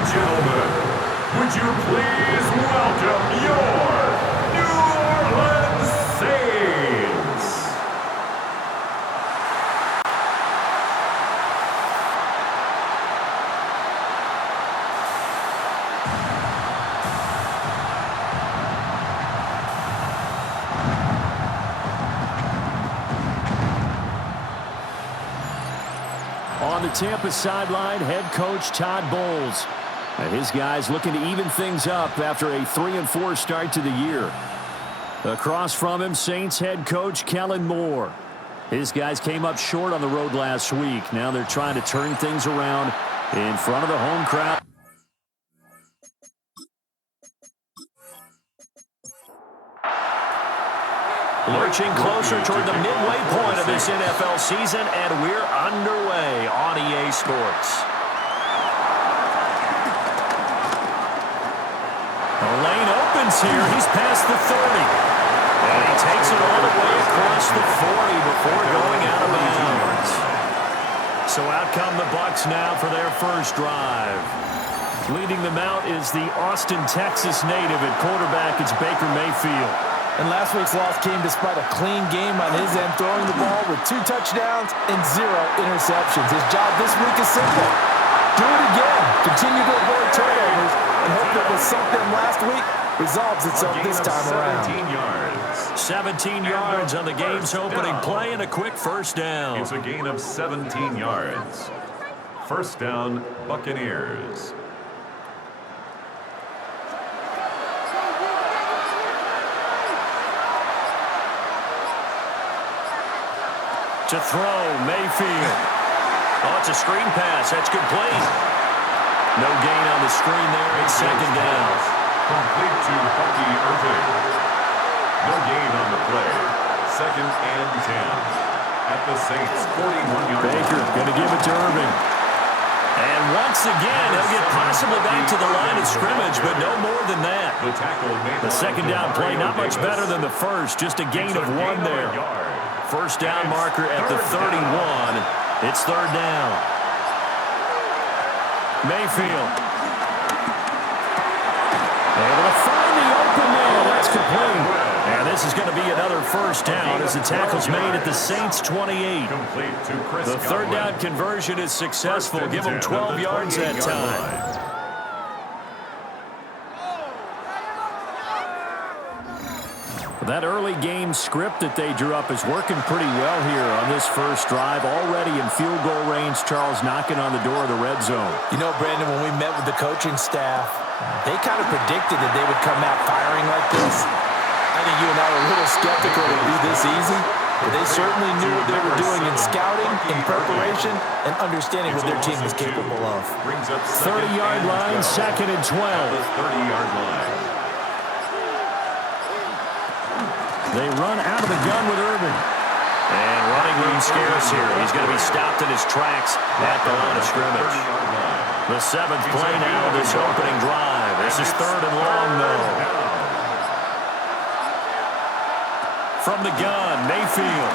and gentlemen, would you please welcome your New Orleans Saints? On the Tampa sideline, head coach Todd Bowles. And his guys looking to even things up after a 3-4 start to the year. Across from him, Saints head coach Kellen Moore. His guys came up short on the road last week. Now they're trying to turn things around in front of the home crowd. Lurching closer toward the midway point of this NFL season, and we're underway on EA Sports. The lane opens here. He's past the 30. And he takes it all the way across the 40 before going out of bounds. So out come the Bucs now for their first drive. Leading them out is the Austin, Texas native at quarterback. It's Baker Mayfield. And last week's loss came despite a clean game on his end, throwing the ball with 2 touchdowns and 0 interceptions. His job this week is simple. Do it again. Continue to avoid turnovers and hope that what sunk them last week resolves itself this time around. 17 yards on the game's opening play and a quick first down. It's a gain of 17 yards. First down, Buccaneers. To throw, Mayfield. Oh, it's a screen pass. That's complete. No gain on the screen there. It's second down. Complete to Bucky Irving. No gain on the play. Second and 10. At the Saints' 41-yard line. Baker going to give it to Irving. And once again, he'll get possibly back to the line of scrimmage, but no more than that. The second down play, not much better than the first. Just a gain of 1 there. First down marker at the 31. It's third down. Mayfield. Able to find the open man. That's complete. And this is going to be another first down as the tackle's made at the Saints' 28. The third down conversion is successful. Give them 12 yards that time. That early game script that they drew up is working pretty well here on this first drive. Already in field goal range, Charles knocking on the door of the red zone. You know, Brandon, when we met with the coaching staff, they kind of predicted that they would come out firing like this. I think you and I were a little skeptical it would be this easy, but they certainly knew what they were doing in scouting, in preparation, and understanding what their team was capable of. 30-yard line, second and 12. 30-yard line. They run out of the gun with Irving. And running room scarce here. He's going to be stopped in his tracks at the line of scrimmage. The 7th play now of this opening drive. This is third and long, though. From the gun, Mayfield.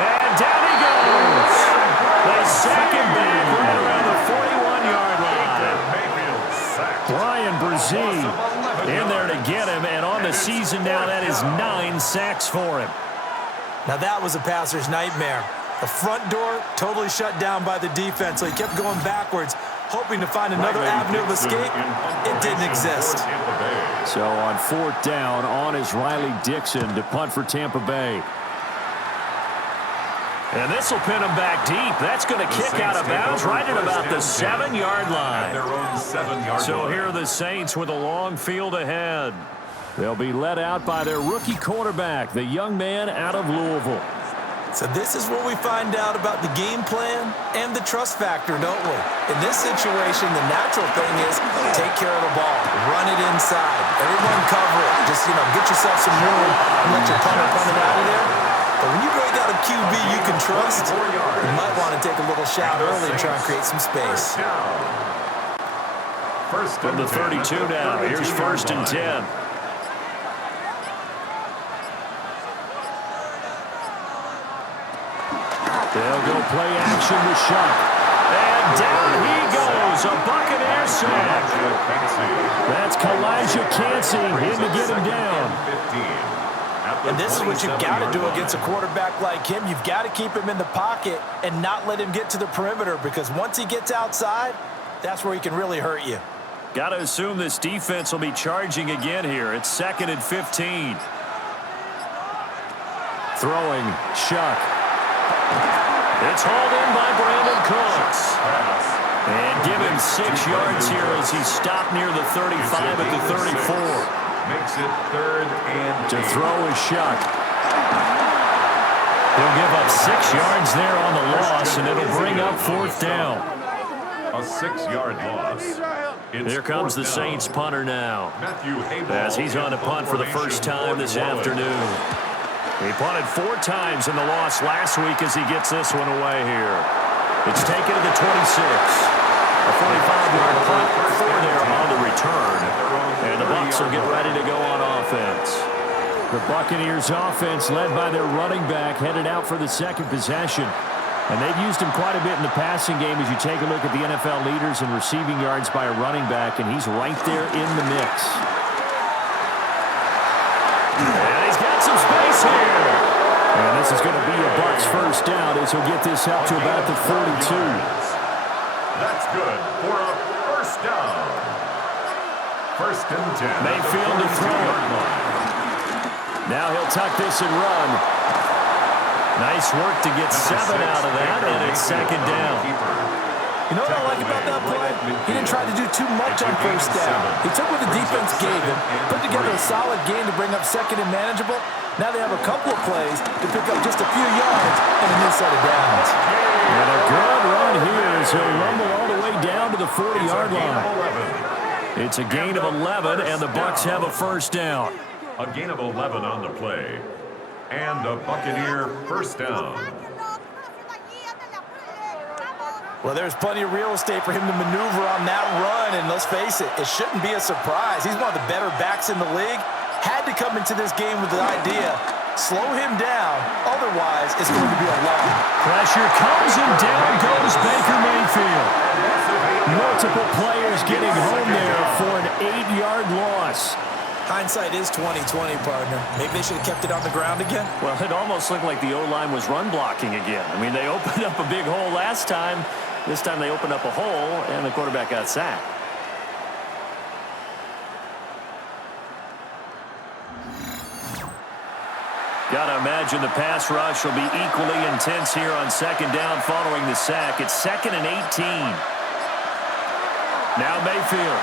And down he goes. They sack him back right around the 41-yard line. Brian Brzee in there to get him, and on the season now, that is 9 sacks for him. Now that was a passer's nightmare. The front door totally shut down by the defense, so he kept going backwards, hoping to find another avenue of escape. It didn't exist. So on fourth down, on is Riley Dixon to punt for Tampa Bay. And this will pin him back deep. That's going to kick out of bounds right at about the 7-yard line. So here are the Saints with a long field ahead. They'll be led out by their rookie quarterback, the young man out of Louisville. So this is where we find out about the game plan and the trust factor, don't we? In this situation, the natural thing is take care of the ball, run it inside, everyone cover it. Just, get yourself some room and let your punter punt it out of there. But when you really got a QB you can trust, you might want to take a little shot early and try and create some space. From the 32 now, here's first and 10. They'll go play action with Shuck. And down he goes, a Buccaneer sack. That's Kalijah Cansey in to get him down. And this is what you've got to do against a quarterback like him. You've got to keep him in the pocket and not let him get to the perimeter, because once he gets outside, that's where he can really hurt you. Got to assume this defense will be charging again here. It's 2nd and 15. Throwing, Shuck. It's hauled in by Brandon Cooks. And give him 6 yards here as he stopped near the 35 at the 34. Makes it 3rd and to throw is Shuck. He'll give up 6 yards there on the loss, and it'll bring up 4th down. A 6-yard loss. Here comes the Saints punter now, as he's on a punt for the first time this afternoon. He punted 4 times in the loss last week as he gets this one away here. It's taken to the 26. A 45-yard punt, 4 there on the return. And the Bucs will get ready to go on offense. The Buccaneers offense, led by their running back, headed out for the 2nd possession. And they've used him quite a bit in the passing game as you take a look at the NFL leaders in receiving yards by a running back, and he's right there in the mix. And he's got some space here. And this is going to be a Bucs first down as he'll get this up to about the 42. That's good for a first down. 1st and 10. Mayfield to throw it. Now he'll tuck this and run. Nice work to get 7 out of that, and it's 2nd down. You know what I like about that play? He didn't try to do too much on first down. He took what the defense gave him, put together a solid game to bring up 2nd and manageable. Now they have a couple of plays to pick up just a few yards and a new set of downs. And a good run here as he'll rumble all the way down to the 40-yard line. It's a gain of 11, and the Bucs have a first down. A gain of 11 on the play. And a Buccaneer first down. Well, there's plenty of real estate for him to maneuver on that run, and let's face it, it shouldn't be a surprise. He's one of the better backs in the league. Had to come into this game with the idea, slow him down, otherwise it's going to be a long. Pressure comes, and down goes Baker Mayfield. Multiple players getting home there for an 8-yard loss. Hindsight is 20/20, partner. Maybe they should have kept it on the ground again. Well, it almost looked like the O-line was run blocking again. I mean, they opened up a big hole last time. This time they opened up a hole, and the quarterback got sacked. Got to imagine the pass rush will be equally intense here on 2nd down following the sack. It's 2nd and 18. Now Mayfield.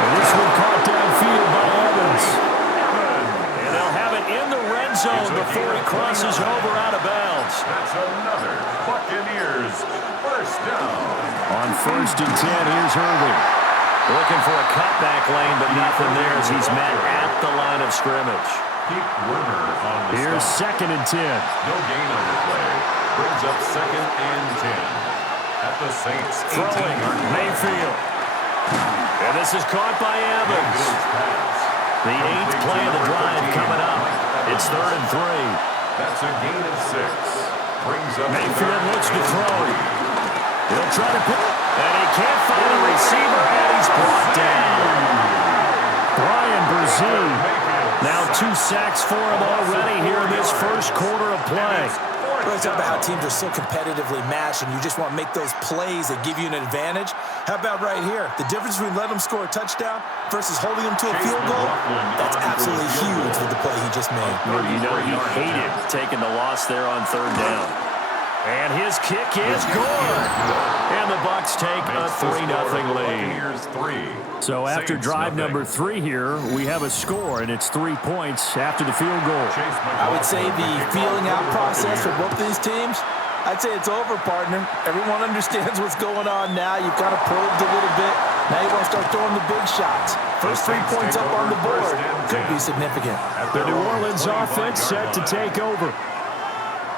And this one caught downfield by Evans. And they'll have it in the red zone before he crosses over out of bounds. That's another Buccaneers first down. On 1st and 10, here's Irving. Looking for a cutback lane, but nothing there as he's met at the line of scrimmage. Keep Werner on the Here's stop. 2nd and 10. No gain on the play. Brings up 2nd and 10. At the Saints' 18-yard line. Mayfield. And this is caught by Evans. The 8th play of the drive coming up. It's 3rd and 3. That's a gain of 6. Brings up Mayfield looks to throw. He'll try to pick. And he can't find a receiver, and he's brought down. Brian Brzee. Now 2 sacks for him already here in this first quarter of play. We're talking about how teams are so competitively matched, and you just want to make those plays that give you an advantage. How about right here? The difference between letting them score a touchdown versus holding them to a field goal, that's absolutely huge with the play he just made. Well, you know he hated taking the loss there on 3rd down. And his kick is good. And the Bucs take a 3-0 lead. So after drive number 3 here, we have a score, and it's 3 points after the field goal. I would say the feeling out process for both these teams, I'd say it's over, partner. Everyone understands what's going on now. You've kind of probed a little bit. Now you want to start throwing the big shots. First 3 points up on the board could be significant. The New Orleans offense set to take over.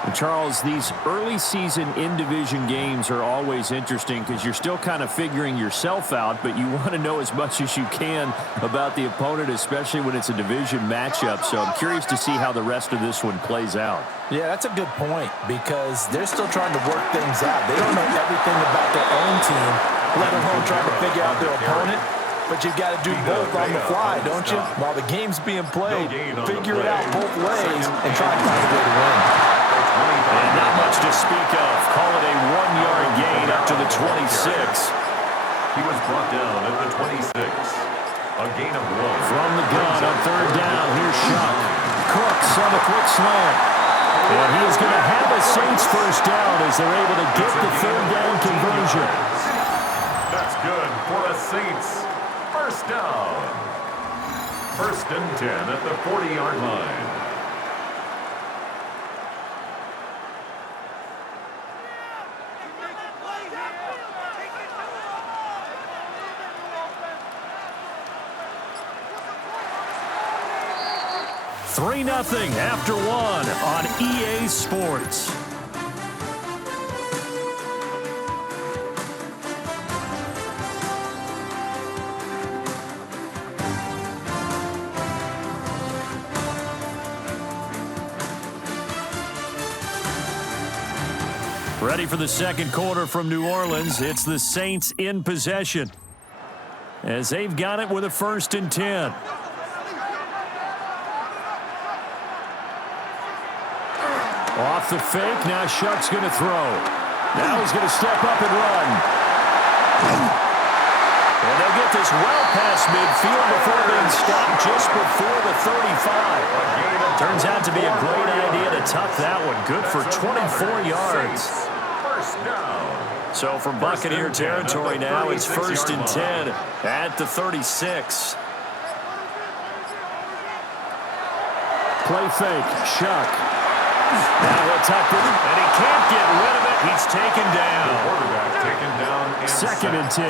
And Charles, these early season in-division games are always interesting because you're still kind of figuring yourself out, but you want to know as much as you can about the opponent, especially when it's a division matchup. So I'm curious to see how the rest of this one plays out. Yeah, that's a good point because they're still trying to work things out. They don't know everything about their own team, let alone trying to figure out their opponent. But you've got to do both on the fly, don't you? While the game's being played, figure it out both ways and try to find a way to win. And not much to speak of. Call it a 1-yard gain up to the 26. He was brought down at the 26. A gain of 1. From the gun on third down, here's Shuck. Cooks on the quick slant. And he is going to have a Saints first down as they're able to get the third down conversion. That's good for a Saints first down. First and 10 at the 40-yard line. Three 0 after one on EA Sports. Ready for the second quarter from New Orleans. It's the Saints in possession as they've got it with a 1st and 10. Off the fake, now Shuck's going to throw. Now he's going to step up and run. And they'll get this well past midfield before being stopped just before the 35. Turns out to be a great idea to tuck that one. Good for 24 yards. So from Buccaneer territory now, it's 1st and 10 at the 36. Play fake, Shuck. Now he'll tuck it, and he can't get rid of it. He's taken down. Quarterback taken down. And 2nd and 10.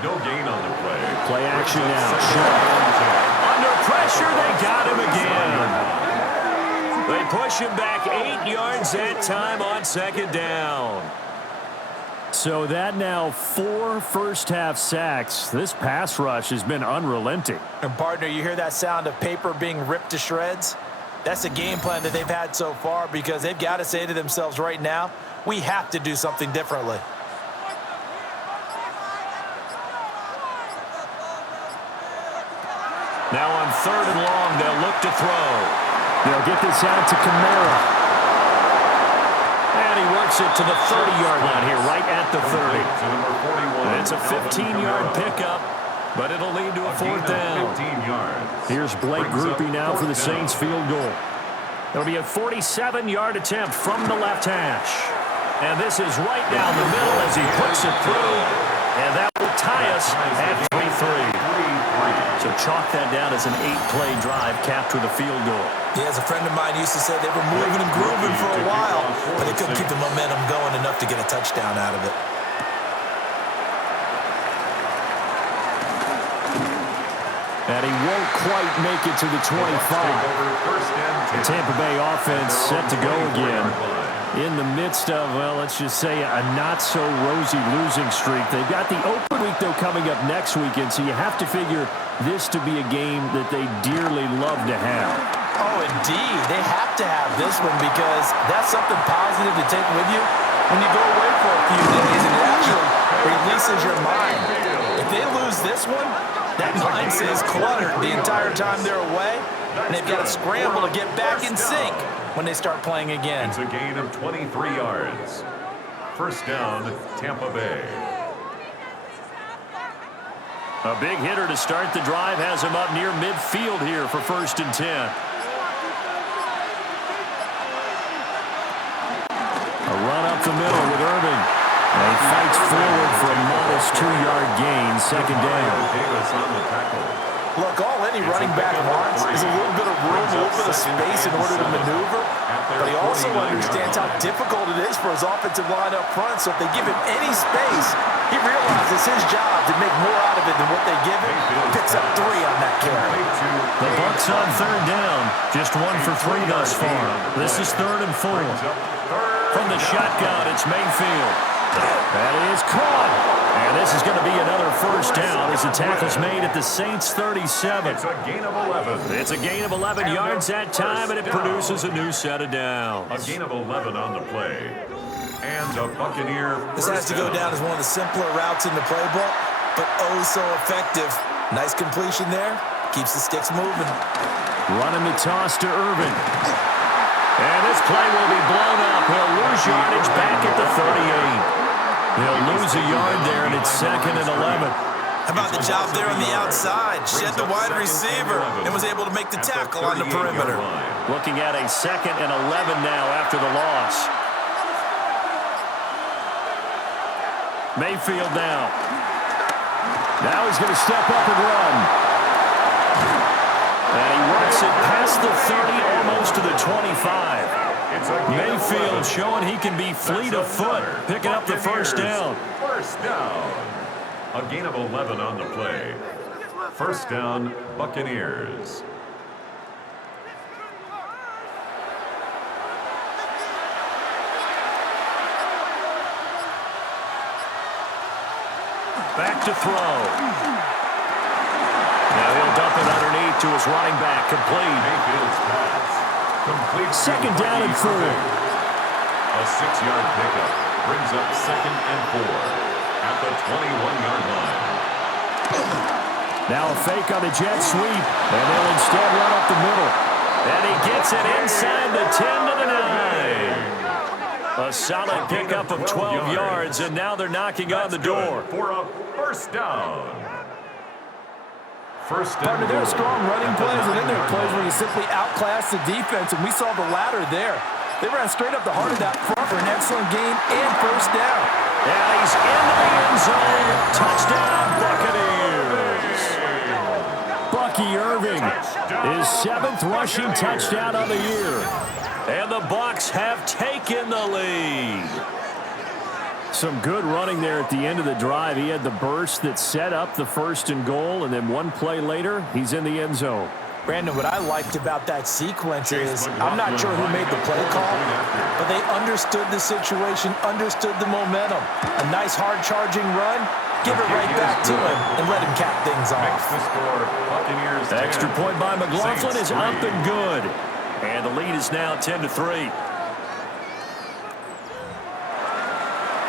No gain on the play. Play action now. Shuck. Under pressure, they got him again. They push him back 8 yards that time on 2nd down. So that now 4 first-half sacks. This pass rush has been unrelenting. And, partner, you hear that sound of paper being ripped to shreds? That's the game plan that they've had so far because they've got to say to themselves right now, we have to do something differently. Now on 3rd and long, they'll look to throw. They'll get this out to Kamara. And he works it to the 30-yard line here, right at the 30. And it's a 15-yard pickup, but it'll lead to a 4th down. 15 yards. Here's Blake Groupie now for the Saints field goal. It'll be a 47-yard attempt from the left hash. And this is right down the middle as he puts it through. And that will tie us at 3-3. So chalk that down as an 8-play drive capped with a field goal. Yeah, as a friend of mine used to say, they were moving and grooving for a while, but they couldn't keep the momentum going enough to get a touchdown out of it. And he won't quite make it to the 25. The Tampa Bay offense set to go again. In the midst of, well, let's just say a not-so-rosy losing streak. They've got the open week, though, coming up next weekend, so you have to figure this to be a game that they dearly love to have. Oh, indeed. They have to have this one because that's something positive to take with you when you go away for a few days, and it actually releases your mind. If they lose this one, that mind stays cluttered the entire time they're away, and they've got to scramble to get back in sync when they start playing again. It's a gain of 23 yards. First down, Tampa Bay. A big hitter to start the drive has him up near midfield here for 1st and 10. A run up the middle with Irving. And he fights forward for a modest 2-yard gain, 2nd down. Davis on the tackle. Look, all any running back wants is a little bit of room, a little bit of space in order to maneuver. But he also understands how difficult it is for his offensive line up front. So if they give him any space, he realizes his job to make more out of it than what they give him. Picks up 3 on that carry. The Bucs on third down. Just 1 for 3 thus far. This is 3rd and 4. From the shotgun, it's Mayfield. That is caught. And this is going to be another first down as the tackle's made at the Saints' 37. It's a gain of 11. It's a gain of 11 yards that time, and it produces a new set of downs. A gain of 11 on the play. And a Buccaneer. This has to go down as one of the simpler routes in the playbook, but oh so effective. Nice completion there. Keeps the sticks moving. Running the toss to Irvin. And this play will be blown up. He'll lose yardage back at the 38. They'll lose a yard there, and it's 2nd and 11. How about the job there on the outside? Shed the wide receiver and was able to make the tackle on the perimeter. Looking at a 2nd and 11 now after the loss. Mayfield now. Now he's going to step up and run. And he works it past the 30, almost to the 25. Mayfield showing he can be fleet of foot, picking up the first down. First down. A gain of 11 on the play. First down, Buccaneers. Back to throw. Now he'll dump it underneath to his running back, complete. Mayfield's pass. Complete. 2nd down and 4. A 6-yard pickup brings up 2nd and 4 at the 21-yard line. Now a fake on the jet sweep, and they'll instead run up the middle. And he gets it inside the 10 to the 9. A solid pickup of 12 yards, and now they're knocking on the door. For a first down. Partner, there are strong running plays, and then there are plays where you simply outclass the defense, and we saw the latter there. They ran straight up the heart of that front for an excellent gain and first down. And he's into the end zone. Touchdown, Buccaneers. Bucky Irving, his 7th rushing touchdown of the year. And the Bucs have taken the lead. Some good running there at the end of the drive. He had the burst that set up the 1st and goal, and then one play later, he's in the end zone. Brandon, what I liked about that sequence is I'm not sure who made the play call, but they understood the situation, understood the momentum. A nice hard-charging run, give it right back to him, and let him cap things off. Extra point by McLaughlin is up and good. And the lead is now 10-3.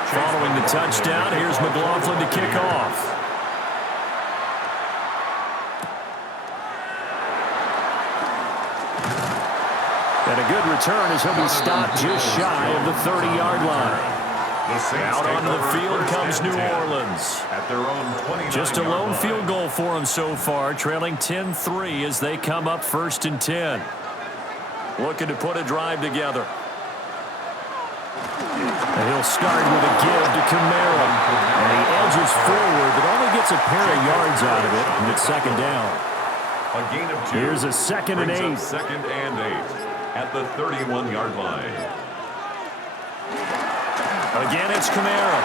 Following the touchdown, here's McLaughlin to kick off. And a good return as he'll be stopped just shy of the 30-yard line. Out onto the field comes New Orleans. Just a lone field goal for them so far, trailing 10-3 as they come up 1st and 10. Looking to put a drive together. And he'll start with a give to Kamara. And he edges forward, but only gets a pair of yards out of it, and it's 2nd down. A gain of 2. Here's a 2nd and 8. 2nd and 8 at the 31-yard line. Again, it's Kamara.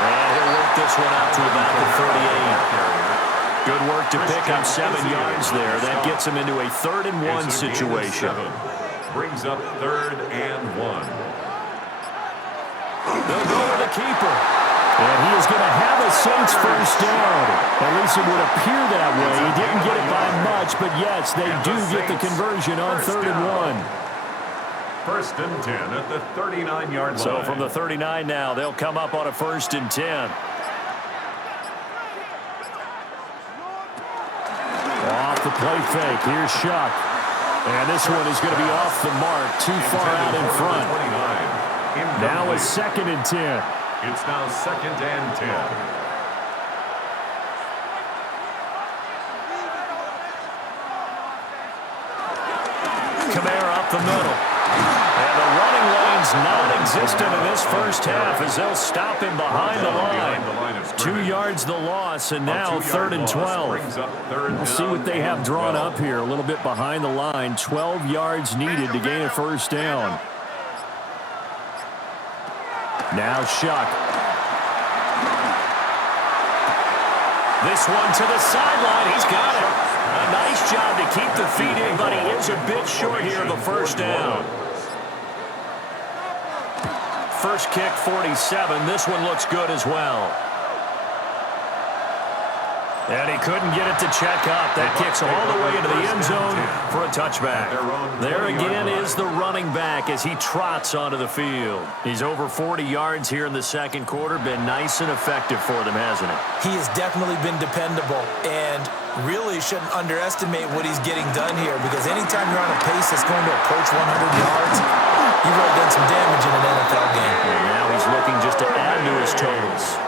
And he'll work this one out to about the 38. Good work to pick up 7 yards there. That gets him into a 3rd and 1 situation. Brings up 3rd and 1. They'll go with the keeper. And he is going to have a Saints first down. At least it would appear that way. He didn't get it by much, but yes, they do get the conversion on 3rd and 1. 1st and 10 at the 39-yard line. So from the 39 now, they'll come up on a 1st and 10. Off the play fake. Here's Shuck. And this one is going to be off the mark, too far out in front. Now it's 2nd and 10. It's now 2nd and 10. Kamara up the middle. And the running lanes yards non-existent in this first half as they'll stop him behind the line. 2 yards the loss, and now 3rd and 12. We'll see what they have drawn up here. A little bit behind the line. 12 yards needed to gain a first down. Now Shuck. This one to the sideline. He's got it. A nice job to keep the feet in, but he is a bit short here of the first down. First kick, 47. This one looks good as well. And he couldn't get it to check up. That kicks all the way into the end zone for a touchback. There again is the running back as he trots onto the field. He's over 40 yards here in the second quarter. Been nice and effective for them, hasn't it? He has definitely been dependable and really shouldn't underestimate what he's getting done here, because anytime you're on a pace that's going to approach 100 yards, you've really done some damage in an NFL game. And now he's looking just to add to his totals.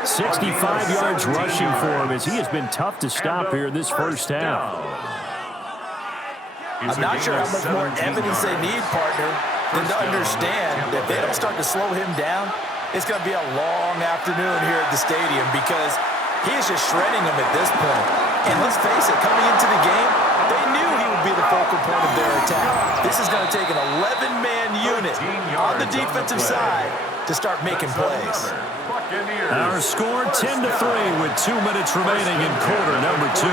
65 yards rushing for him as he has been tough to stop here this first half. I'm not sure how much more evidence they need, partner, than to understand that if they don't start to slow him down, it's going to be a long afternoon here at the stadium, because he is just shredding them at this point. And let's face it, coming into the game, they knew he would be the focal point of their attack. This is going to take an 11-man unit on the defensive side to start making plays. Our score 10-3 with 2 minutes remaining in quarter number 2.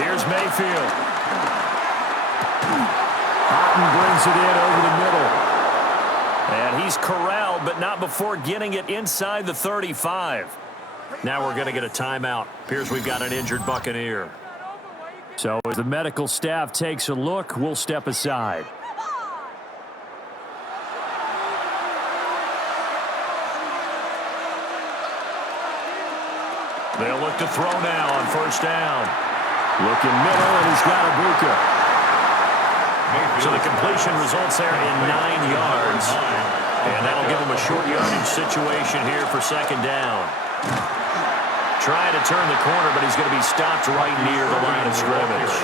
Here's Mayfield. Otten brings it in over the middle. And he's corralled, but not before getting it inside the 35. Now we're going to get a timeout. Appears we've got an injured Buccaneer. So as the medical staff takes a look, we'll step aside. They'll look to throw now on first down. Looking middle, and he's got Ibuka. So the completion results there in 9 yards. And that'll give him a short yardage situation here for second down. Trying to turn the corner, but he's going to be stopped right near the line of scrimmage.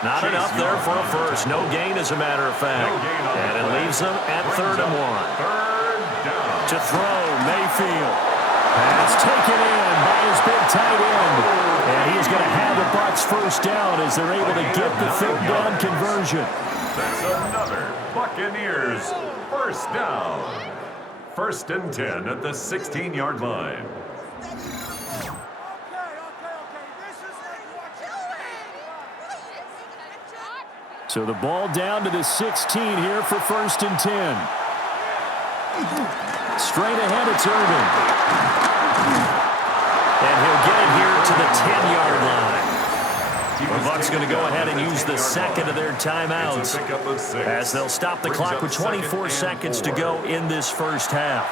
Not enough there for a first. No gain, as a matter of fact. And it leaves them at 3rd and 1. To throw, Mayfield. Pass taken in by his big tight end. And he's going to have the Bucs first down as they're able to get the 3rd down conversion. That's another Buccaneers first down. 1st and 10 at the 16-yard line. So the ball down to the 16 here for 1st and 10. Straight ahead, it's Irvin. And he'll get it here to the 10-yard line. The Bucs going to go ahead and use the second of their timeouts as they'll stop the clock with 24 seconds to go in this first half.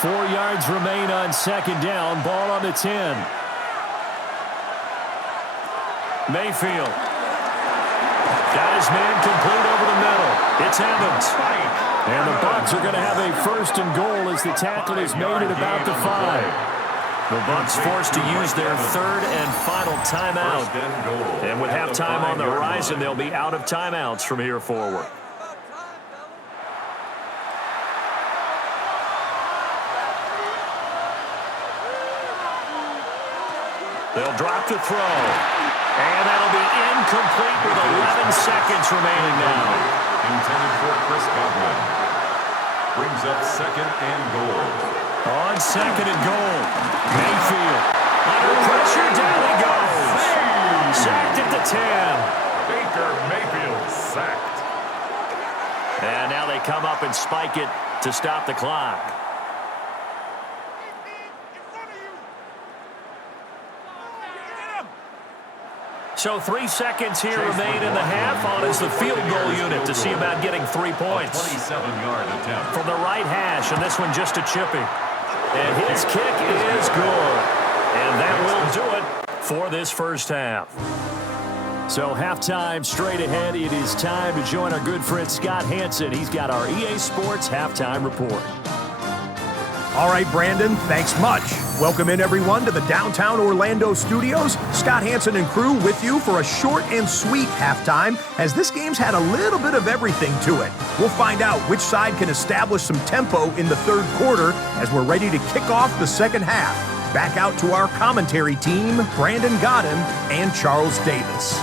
4 yards remain on second down. Ball on the 10. Mayfield. Got his man complete over the middle. It's Evans. And the Bucs are going to have a 1st and goal as the tackle is made at about the 5. The Bucs forced to use their 3rd and final timeout. And with halftime on the horizon, they'll be out of timeouts from here forward. They'll drop to throw. And that'll be incomplete with 11 seconds remaining now. Intended for Chris Godwin. Brings up 2nd and goal. On 2nd and goal. Mayfield. Under pressure, down he goes. Sacked at the 10. Baker Mayfield sacked. And now they come up and spike it to stop the clock. So 3 seconds here remain in the half. On is the field goal unit to see about getting 3 points. 27-yard attempt. From the right hash, and this one just a chippy. And his kick is good. And that will do it for this first half. So halftime straight ahead. It is time to join our good friend Scott Hansen. He's got our EA Sports halftime report. All right, Brandon, thanks much. Welcome in, everyone, to the downtown Orlando studios. Scott Hansen and crew with you for a short and sweet halftime, as this game's had a little bit of everything to it. We'll find out which side can establish some tempo in the third quarter as we're ready to kick off the second half. Back out to our commentary team, Brandon Godden and Charles Davis.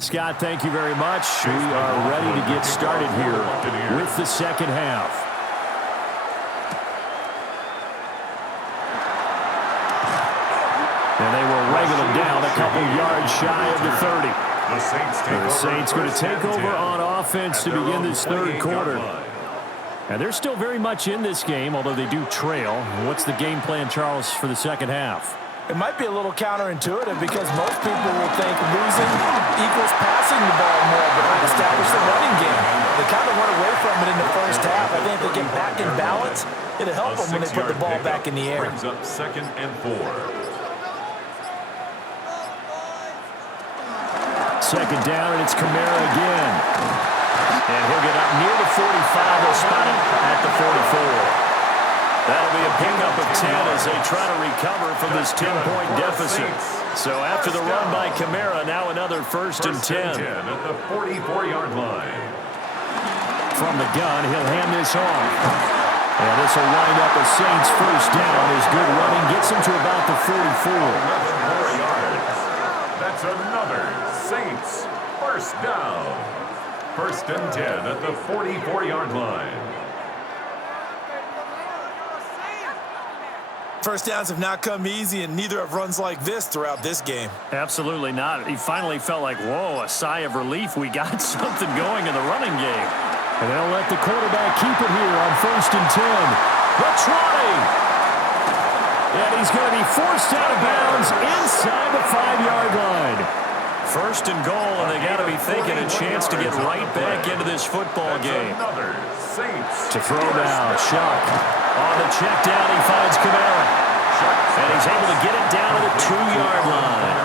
Scott, thank you very much. We are ready to get started here with the second half. And they will wrangle him down a couple yards shy of the 30. The Saints going to take over on offense to begin this third quarter. And they're still very much in this game, although they do trail. What's the game plan, Charles, for the second half? It might be a little counterintuitive because most people will think losing equals passing the ball more, but not establish the running game. They kind of went away from it in the first half. I think if they get back in balance, it'll help them when they put the ball back in the air. Brings up 2nd and 4. Second down, and it's Kamara again. And he'll get up near the 45. They'll spot him at the 44. That'll be a pickup of 10 as they try to recover from this 10-point deficit. So after the run by Kamara, now another 1st and 10. At the 44-yard line. From the gun, he'll hand this off. And this will wind up a Saints first down as good running gets him to about the 44. 11 more yards. That's another Saints first down. 1st and 10 at the 44-yard line. First downs have not come easy, and neither have runs like this throughout this game. Absolutely not. He finally felt like, whoa, a sigh of relief. We got something going in the running game. And they'll let the quarterback keep it here on 1st and 10. The try. And he's going to be forced out of bounds inside the 5-yard line. 1st and goal, and they got to be thinking a chance to get right back into this football game. To throw now, Shock. On the check down, he finds Kamara. And he's able to get it down to the 2-yard line.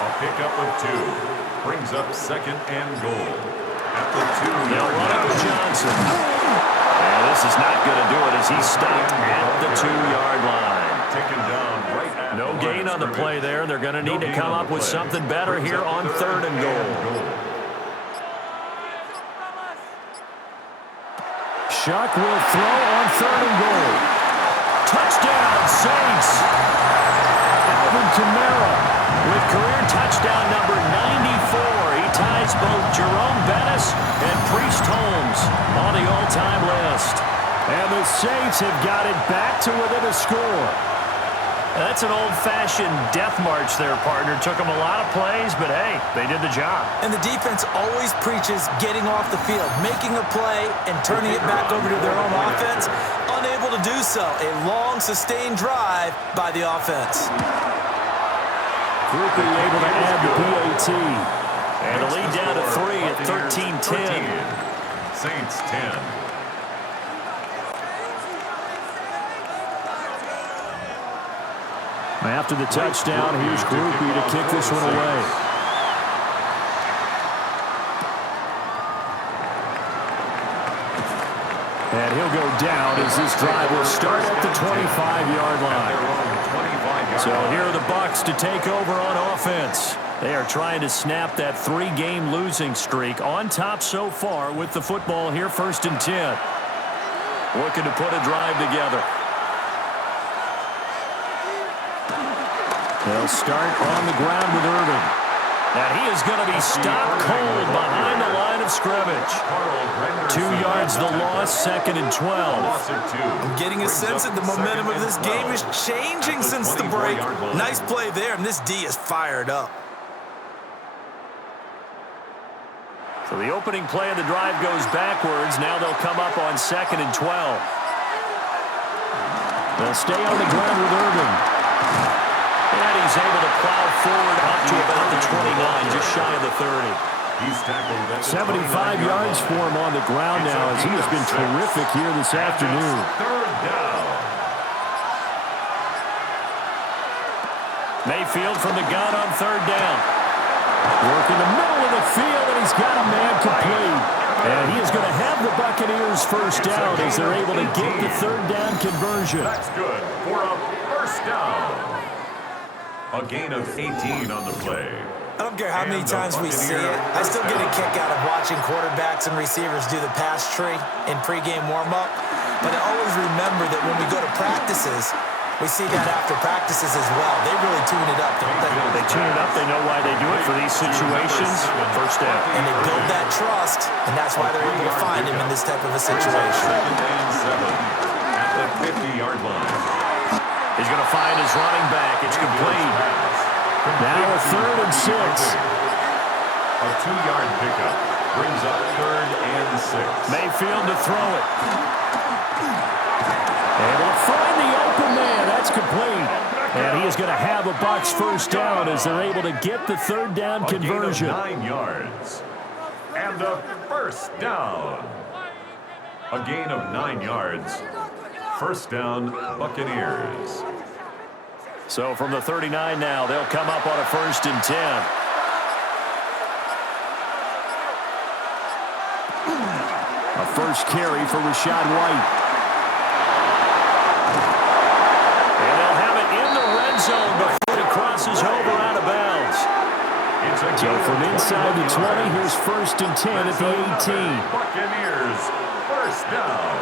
A pickup of 2. Brings up 2nd and goal. At the 2-yard line. They'll run it with Johnson. And this is not going to do it as he's stopped at the 2-yard line. Taken down right at no gain on the play there. They're going to need to come up with something better here on 3rd and goal. Shock will throw on 3rd and goal. Touchdown, Saints. Alvin Kamara with career touchdown number 94. He ties both Jerome Bettis and Priest Holmes on the all-time list. And the Saints have got it back to within a score. That's an old-fashioned death march there, partner. Took them a lot of plays, but hey, they did the job. And the defense always preaches getting off the field, making a play, and turning it back over to their own offense. Unable to do so. A long, sustained drive by the offense. Groupie able to add the PAT. And the lead down to 3 at 13-10. Saints 10. After the touchdown, here's Groupie to kick this one away. And he'll go down as this drive will start at the 25-yard line. So here are the Bucs to take over on offense. They are trying to snap that 3-game losing streak on top so far with the football here, 1st and 10. Looking to put a drive together. They'll start on the ground with Irving. And he is going to be stopped cold behind the line of scrimmage. 2 yards the loss, 2nd and 12. I'm getting a sense that the momentum of this game is changing since the break. Nice play there, and this D is fired up. So the opening play of the drive goes backwards. Now they'll come up on 2nd and 12. They'll stay on the ground with Irving. And he's able to plow forward up to about the 29, just shy of the 30. 75 yards for him on the ground now as he has been terrific here this afternoon. 3rd down. Mayfield from the gun on third down. Work in the middle of the field, and he's got a man complete. And he is going to have the Buccaneers first down as they're able to get the third down conversion. That's good for a first down. A gain of 18 on the play. I don't care how many times we see it. I still get a kick out of watching quarterbacks and receivers do the pass tree in pregame warm-up. But I always remember that when we go to practices, we see that after practices as well. They really tune it up, don't they? They tune it up. They know why they do it for these situations. First down. And they build that trust, and that's why they're able to find him in this type of a situation. Second and 7 at the 50-yard line. He's going to find his running back. It's complete. Now a third and 6. A 2-yard pickup brings up third and 6. Mayfield to throw it. Able to find the open man. That's complete. And he is going to have a Bucs first down as they're able to get the third down conversion. A gain of 9 yards. And a first down. A gain of 9 yards. First down, Buccaneers. So from the 39 now, they'll come up on a first and 10. A first carry for Rachaad White. And they'll have it in the red zone before he crosses over out of bounds. So from inside the 20, here's first and 10 at the 18. Buccaneers, first down.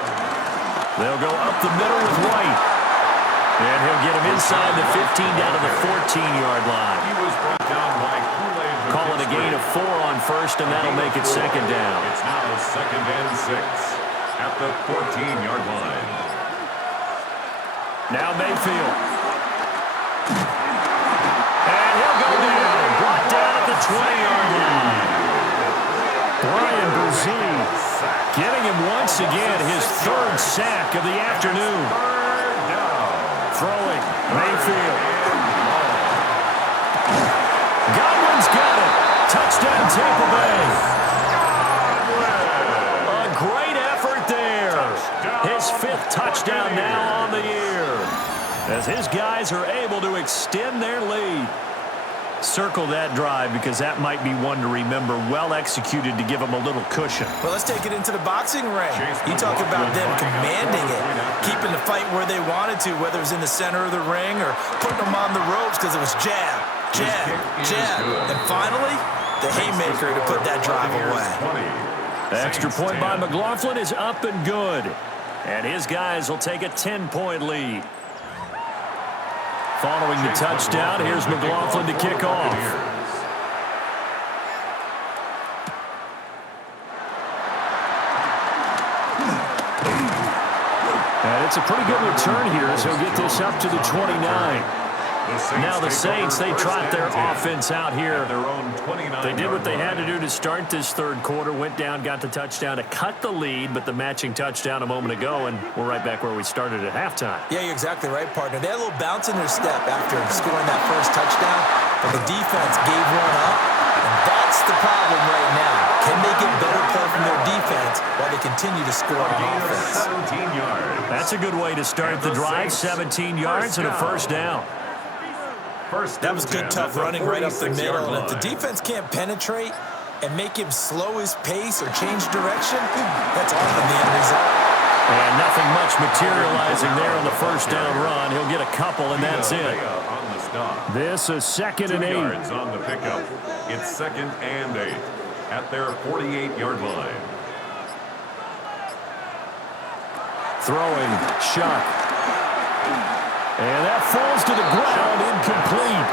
They'll go up the middle with White. And he'll get him inside the 15 down to the 14-yard line. He was brought down by Kool-Aid. Calling a gain of 4 on first, and that'll make it second down. It's now second and 6 at the 14-yard line. Now Mayfield. And he'll go down. Brought down at the 20-yard line. Brian Brzee getting him once again his third sack of the afternoon. Throwing, Mayfield. Godwin's got it. Touchdown, Tampa Bay. A great effort there. His 5th touchdown now on the year, as his guys are able to extend their lead. Circle that drive because that might be one to remember. Well executed to give him a little cushion. Well, let's take it into the boxing ring. You talk about them commanding it, keeping the fight where they wanted to, whether it was in the center of the ring or putting them on the ropes because it was jab, jab, jab. And finally, the haymaker to put that drive away. The extra point by McLaughlin is up and good. And his guys will take a 10-point lead. Following the touchdown, here's McLaughlin to kick off. And it's a pretty good return here as he'll get this up to the 29. Now the Saints, they trot their offense out here. They did what they had to do to start this third quarter, went down, got the touchdown to cut the lead, but the matching touchdown a moment ago, and we're right back where we started at halftime. Yeah, you're exactly right, partner. They had a little bounce in their step after scoring that first touchdown, but the defense gave one up, and that's the problem right now. Can they get better play from their defense while they continue to score on offense? 17 yards. That's a good way to start the drive, 17 yards and a first down. That was good, tough running right up the middle. And if the defense can't penetrate and make him slow his pace or change direction, that's often the end result. And nothing much materializing there on the first down run. He'll get a couple, and that's it. This is second and 8. 2 yards on the pickup. It's second and 8 at their 48-yard line. Throwing, Shuck. And that falls to the ground, incomplete.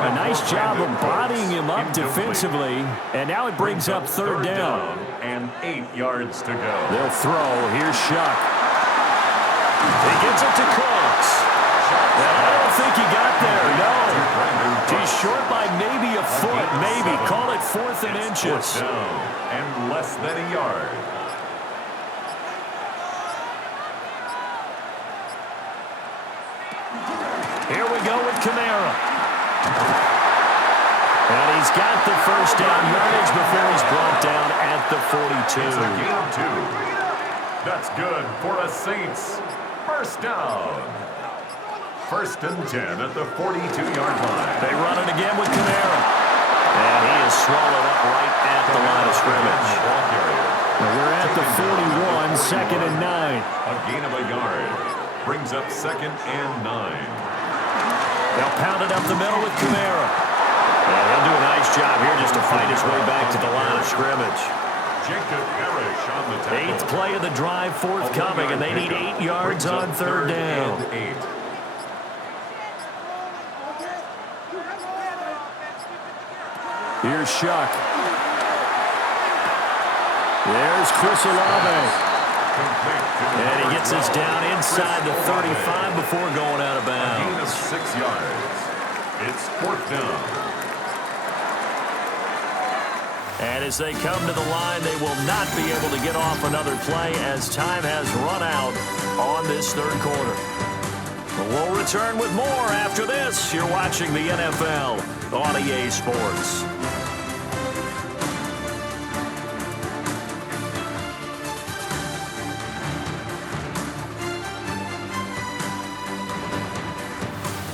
A nice job of bodying him up defensively. And now it brings up third down. And 8 yards to go. They'll throw. Here's Shuck. He gets it to Cooks. And I don't think he got there, no. He's short by maybe a foot, maybe. Call it 4th and inches. Fourth down and less than a yard. Here we go with Kamara. And he's got the first down yardage before he's brought down at the 42. It's a gain of 2. That's good for the Saints. First down. First and 10 at the 42-yard line. They run it again with Kamara. And he is swallowed up right at the line of scrimmage. Well, we're at the 41, second and 9. A gain of a yard. Brings up second and 9. They'll pound it up the middle with Kamara. And he'll do a nice job here just to fight his way back to the line of scrimmage. Jacob Parrish on the tackle. 8th play of the drive forthcoming, and they need 8 yards on third down. Here's Shuck. There's Chris Olave. And he gets us down inside the 35 before going out of bounds. A gain of 6 yards. It's fourth down. And as they come to the line, they will not be able to get off another play as time has run out on this third quarter. But we'll return with more after this. You're watching the NFL on EA Sports.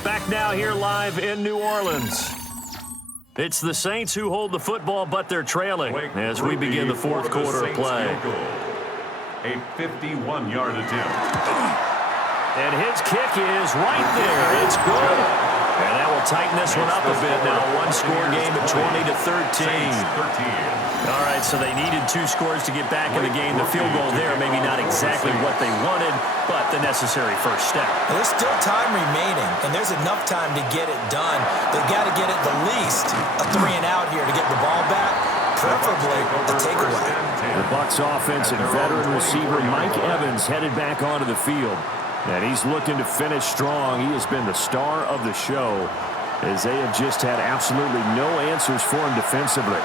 Back now here live in New Orleans. It's the Saints who hold the football, but they're trailing as we begin the fourth quarter of play. A 51-yard attempt. And his kick is right there. It's good. And that will tighten this one up a bit now. One-score game at 20-13. All right, so they needed 2 scores to get back in the game. The field goal there, maybe not exactly what they wanted, but the necessary first step. There's still time remaining, and there's enough time to get it done. They've got to get at the least a 3-and-out here to get the ball back, preferably a takeaway. The Bucs offense and veteran receiver Mike Evans headed back onto the field. And he's looking to finish strong. He has been the star of the show as they have just had absolutely no answers for him defensively.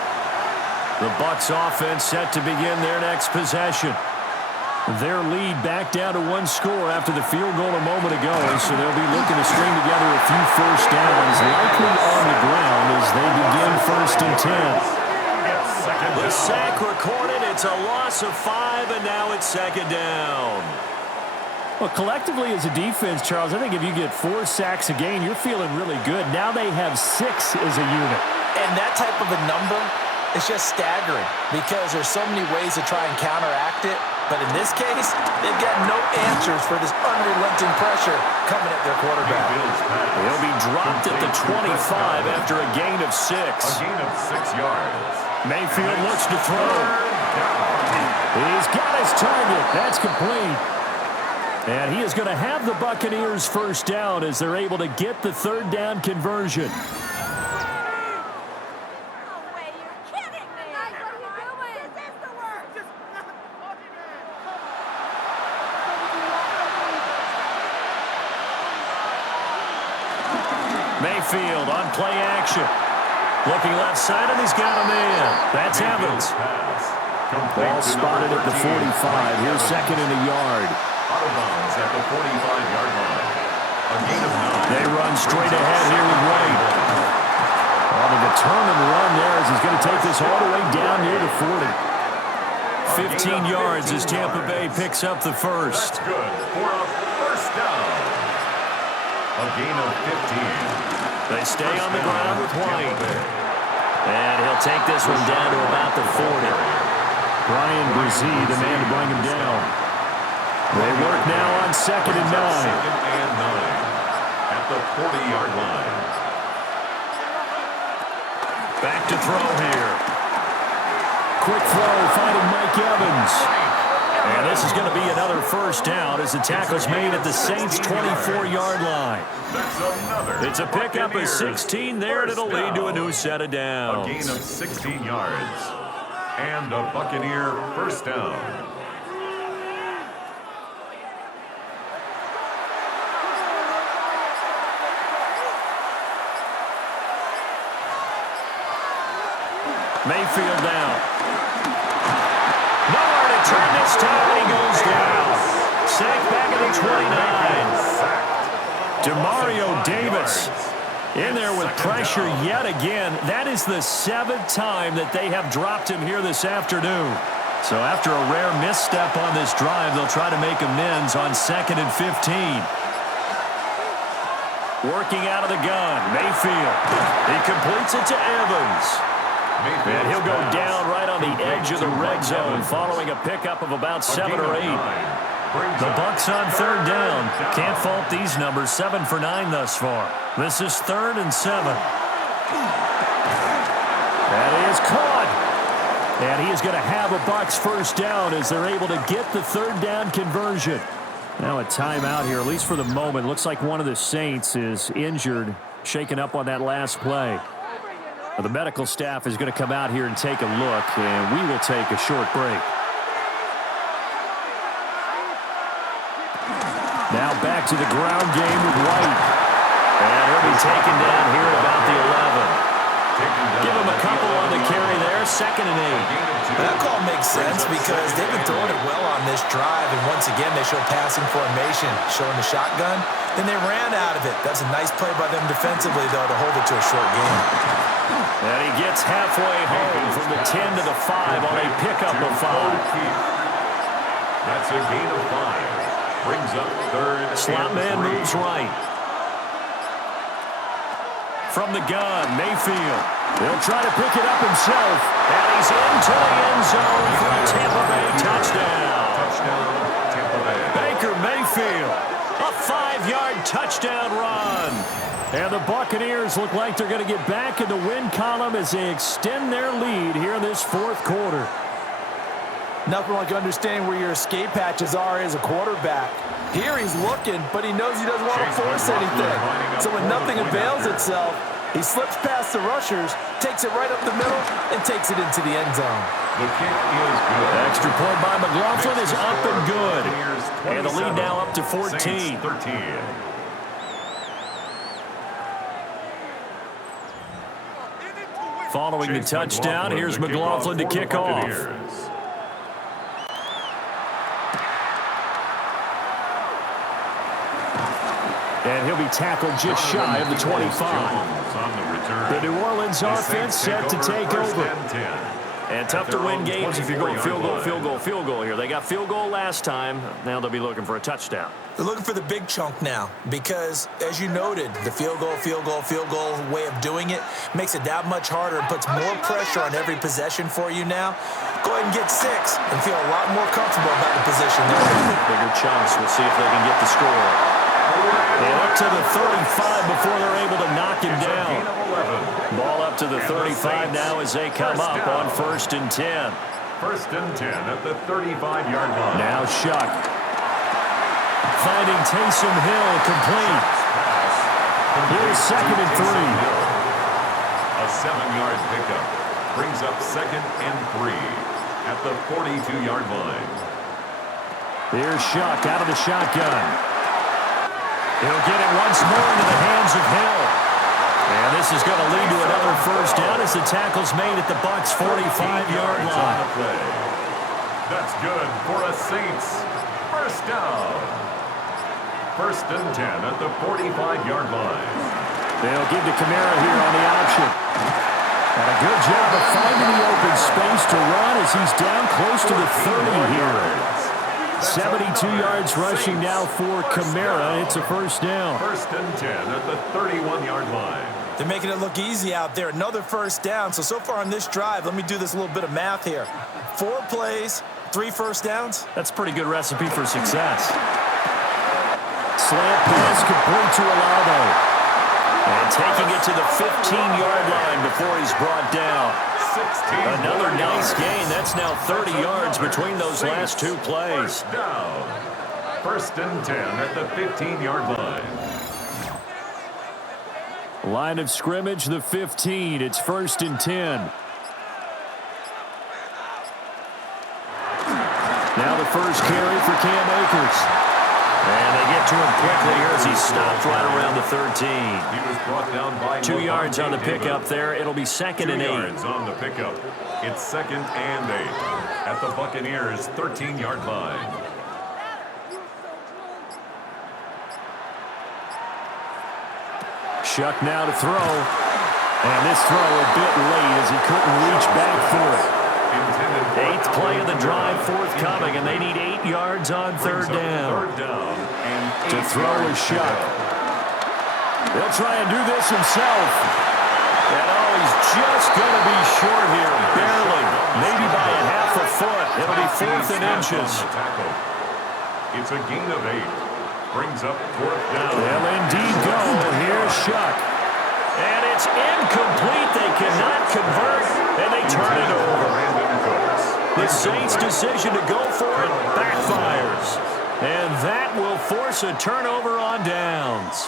The Bucs offense set to begin their next possession. Their lead back down to 1 score after the field goal a moment ago, so they'll be looking to string together a few first downs, likely on the ground as they begin first and 10. The sack recorded. It's a loss of 5, and now it's second down. Well, collectively as a defense, Charles, I think if you get 4 sacks a game, you're feeling really good. Now they have 6 as a unit. And that type of a number, it's just staggering because there's so many ways to try and counteract it. But in this case, they've got no answers for this unrelenting pressure coming at their quarterback. He'll be dropped at the 25 after a gain of 6. A gain of 6 yards. Mayfield looks to throw. He's got his target. That's complete. And he is going to have the Buccaneers first down as they're able to get the third down conversion. Mayfield on play action. Looking left side, and he's got a man. That's Evans. Ball spotted at the 45. Here's second and a yard. Out of bounds at the 45-yard line. A gain of 9. They run straight ahead here with White. On a determined run there as he's going to take this all the way down near the 40. 15 yards as Tampa Bay picks up the first. That's good for a first down. A gain of 15. They stay on the ground with White. And he'll take this one down to about the 40. Brian Brzee, the man to bring him down. They work now on second and 9. Second and 9 at the 40-yard line. Back to throw here. Quick throw, finding Mike Evans. And this is going to be another first down as the tackle's made at the Saints' 24-yard line. That's another. It's a pickup of 16 there, and it'll lead to a new set of downs. A gain of 16 yards. And a Buccaneer first down. Mayfield down. Nowhere to turn this time, and he goes down. Sacked back at the 29. Demario Davis in there with pressure yet again. That is the 7th time that they have dropped him here this afternoon. So after a rare misstep on this drive, they'll try to make amends on second and 15. Working out of the gun, Mayfield. He completes it to Evans. And he'll go down right on the edge of the red zone following a pickup of about 7 or 8. The Bucs on third down. Can't fault these numbers. 7 for 9 thus far. This is 3rd and 7. That is caught. And he is going to have a Bucs first down as they're able to get the third down conversion. Now a timeout here, at least for the moment. Looks like one of the Saints is injured, shaken up on that last play. The medical staff is going to come out here and take a look, and we will take a short break. Now back to the ground game with White. And he'll be taken down here at about the 11. Give him a couple on the carry there, 2nd and 8. That call makes sense because they've been throwing it well on this drive, and once again they show passing formation, showing the shotgun. Then they ran out of it. That's a nice play by them defensively, though, to hold it to a short game. And he gets halfway home from the 10 to the 5 on a pickup of 5. That's a gain of 5. Brings up 3rd. Slot man moves right. From the gun, Mayfield. He'll try to pick it up himself. And he's into the end zone for a Tampa Bay touchdown. Tampa Bay. Baker Mayfield. A 5-yard touchdown run. And the Buccaneers look like they're going to get back in the win column as they extend their lead here in this 4th quarter. Nothing like understanding where your escape hatches are as a quarterback. Here he's looking, but he knows he doesn't want to force anything. So when nothing avails itself, he slips past the rushers, takes it right up the middle, and takes it into the end zone. The kick is good. Extra point by McLaughlin is up and good. And the lead now up to 14. 13. Following the touchdown, here's McLaughlin to kick off. And he'll be tackled just shy of the 25. The New Orleans offense set to take over. And tough to win games if you're going field goal here. They got field goal last time. Now they'll be looking for a touchdown. They're looking for the big chunk now because, as you noted, the field goal way of doing it makes it that much harder and puts more pressure on every possession for you now. Go ahead and get 6 and feel a lot more comfortable about the position there. Bigger chunks. We'll see if they can get the score. And up to the 35 before they're able to knock him down. Ball up to the 35 now as they come up on 1st and 10. 1st and 10 at the 35-yard line. Now Shuck. Finding Taysom Hill complete. Here's 2nd and 3. A 7-yard pickup brings up 2nd and 3 at the 42-yard line. Here's Shuck out of the shotgun. He'll get it once more into the hands of Hill. And this is going to lead to another first down as the tackle's made at the Bucs' 45-yard line. That's good for a Saints first down. 1st and 10 at the 45-yard line. They'll give to Kamara here on the option. And a good job of finding the open space to run as he's down close to the 30 here. 72 yards rushing now for Kamara. It's a first down. 1st and 10 at the 31-yard line. They're making it look easy out there. Another first down. So far on this drive, let me do this little bit of math here. 4 plays, 3 first downs. That's a pretty good recipe for success. Slant pass complete to Olave. And taking it to the 15-yard line before he's brought down. Another nice gain. That's now 30 yards between those last 2 plays. First down. 1st and 10 at the 15-yard line. Line of scrimmage, the 15. It's 1st and 10. Now the first carry for Cam Akers. And they get to him quickly here as he stopped right around the 13. He was brought down by 2 yards on the pickup there. It'll be 2nd and 8. 2 yards on the pickup. It's 2nd and 8 at the Buccaneers' 13-yard line. Shuck now to throw. And this throw a bit late as he couldn't reach back for it. 8th play of the drive forthcoming, and they need 8 yards on 3rd down. And To throw is Shuck. He'll try and do this himself. And oh, he's just going to be short here, barely. Maybe by a half a foot. It'll be 4th and inches. It's a gain of 8. Brings up 4th down. They'll indeed go. Here's Shuck. And it's incomplete. They cannot convert, and they turn it over. The Saints' decision to go for it backfires. And that will force a turnover on downs.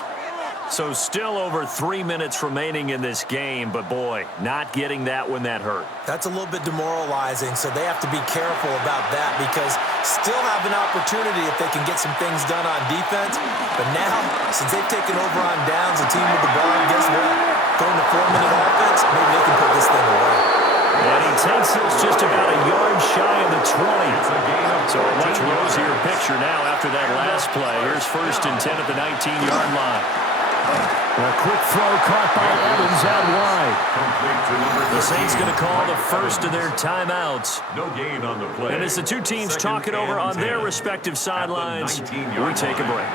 So still over 3 minutes remaining in this game, but boy, not getting that one that hurt. That's a little bit demoralizing, so they have to be careful about that because still have an opportunity if they can get some things done on defense. But now, since they've taken over on downs, a team with the ball, guess what? Going to 4-minute offense, maybe they can put this thing away. And he takes this just about a yard shy of the 20. So a much rosier picture now after that last play. Here's 1st and 10 at the 19-yard line. A quick throw caught by Evans out wide. The Saints going to call the first of their timeouts. No gain on the play. And as the two teams talk it over on their respective sidelines, we take a break.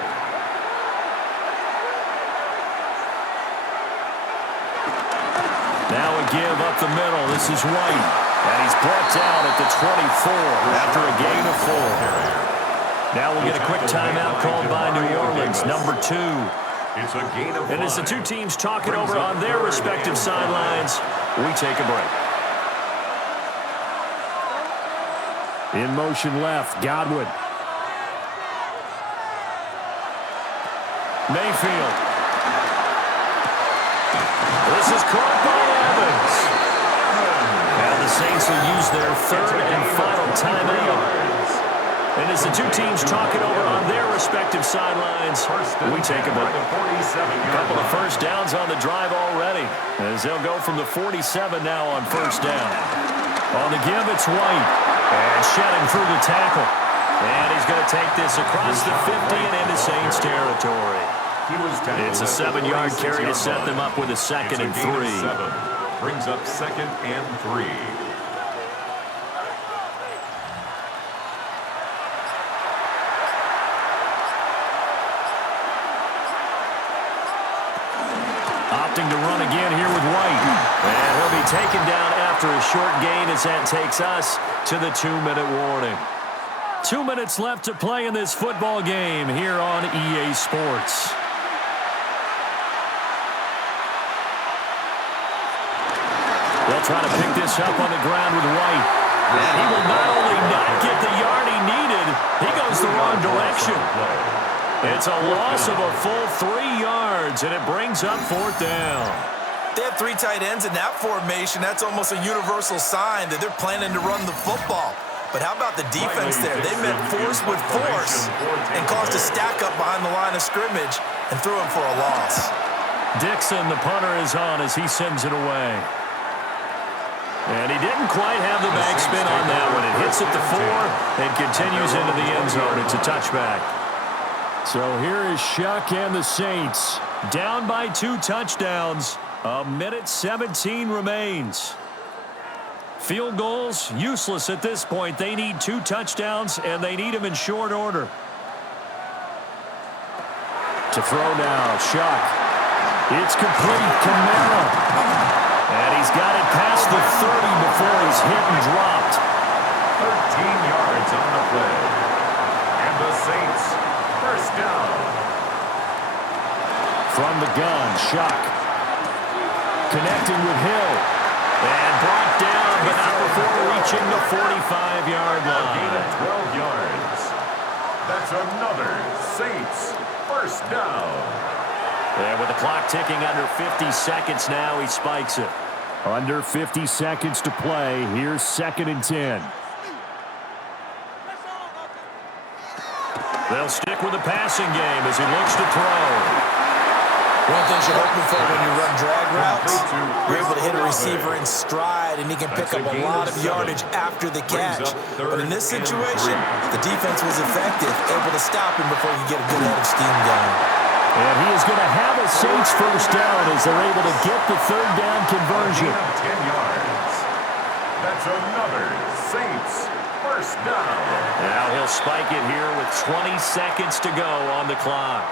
Now a give up the middle. This is White. And he's brought down at the 24 after a gain of 4. Now we'll get a quick timeout called by New Orleans, number 2. It's a gain of 5. And as the two teams talk it over on their respective sidelines, we take a break. In motion left, Godwin. Mayfield. This is caught by Evans. And the Saints will use their 3rd and final timeout. And as the two teams talk it over on their respective sidelines, we take a break. A couple of first downs on the drive already, as they'll go from the 47 now on 1st down. On the give, it's White. And shedding through the tackle. And he's going to take this across the 50 and into Saints territory. It's a 7-yard carry to set them up with a 2nd and 3. Brings up 2nd and 3. Opting to run again here with White. And he'll be taken down after a short gain as that takes us to the 2-minute warning. 2 minutes left to play in this football game here on EA Sports. They'll try to pick this up on the ground with White. And he will not only not get the yard he needed, he goes the wrong direction. It's a loss of a full 3 yards, and it brings up 4th down. They have 3 tight ends in that formation. That's almost a universal sign that they're planning to run the football. But how about the defense there? They met force with force and caused a stack up behind the line of scrimmage and threw him for a loss. Dixon, the punter, is on as he sends it away. And he didn't quite have the backspin on that one. It hits at the 4 and continues into the end zone. It's a touchback. So here is Shuck and the Saints. Down by 2 touchdowns. 1:17 remains. Field goals, useless at this point. They need 2 touchdowns, and they need them in short order. To throw now, Shuck. It's complete. Kamara. And he's got it past the 30 before he's hit and dropped. 13 yards on the play. And the Saints, 1st down. From the gun, Shuck. Connecting with Hill. And brought down, but not before reaching the 45-yard A gain line. of 12 yards. That's another Saints 1st down. And with the clock ticking under 50 seconds now, he spikes it. Under 50 seconds to play. Here's 2nd and 10. They'll stick with the passing game as he looks to throw. One thing you're hoping for when you run drag routes, you're able to hit a receiver in stride, and he can pick up a lot of yardage after the catch. But in this situation, the defense was effective, able to stop him before he could get a good head of steam going. And he is going to have a Saints 1st down as they're able to get the 3rd down conversion. 10 yards. That's another Saints 1st down. Now he'll spike it here with 20 seconds to go on the clock.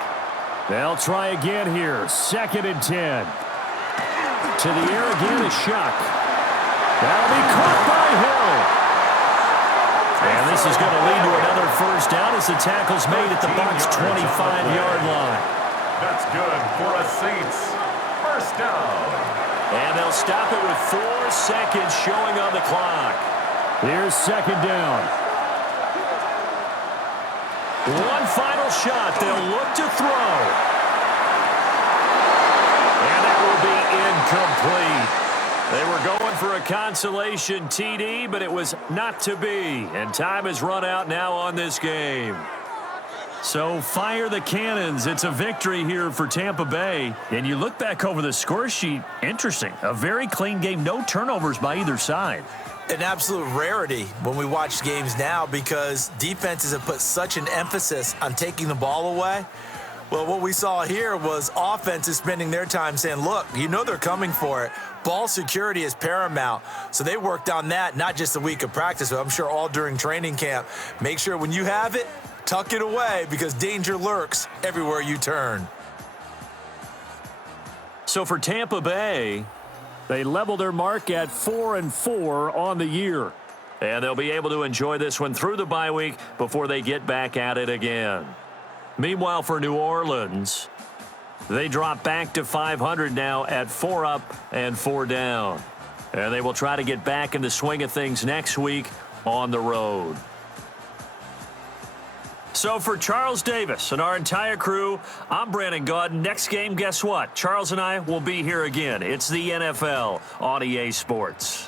They'll try again here. 2nd and 10. To the air again is Shuck. That'll be caught by Hill. And this is going to lead to another first down as the tackle's made at the Bucs' 25-yard line. That's good for a Saints first down. And they'll stop it with 4 seconds showing on the clock. Here's 2nd down. One final shot. They'll look to throw. And that will be incomplete. They were going for a consolation TD, but it was not to be. And time has run out now on this game. So fire the cannons. It's a victory here for Tampa Bay. And you look back over the score sheet, interesting. A very clean game, no turnovers by either side. An absolute rarity when we watch games now because defenses have put such an emphasis on taking the ball away. Well, what we saw here was offenses spending their time saying, look, you know they're coming for it. Ball security is paramount. So they worked on that, not just a week of practice, but I'm sure all during training camp. Make sure when you have it, tuck it away because danger lurks everywhere you turn. So for Tampa Bay, they level their mark at 4-4 on the year. And they'll be able to enjoy this one through the bye week before they get back at it again. Meanwhile, for New Orleans, they drop back to 500 now at 4 up and 4 down. And they will try to get back in the swing of things next week on the road. So for Charles Davis and our entire crew, I'm Brandon Gaudin. Next game, guess what? Charles and I will be here again. It's the NFL on EA Sports.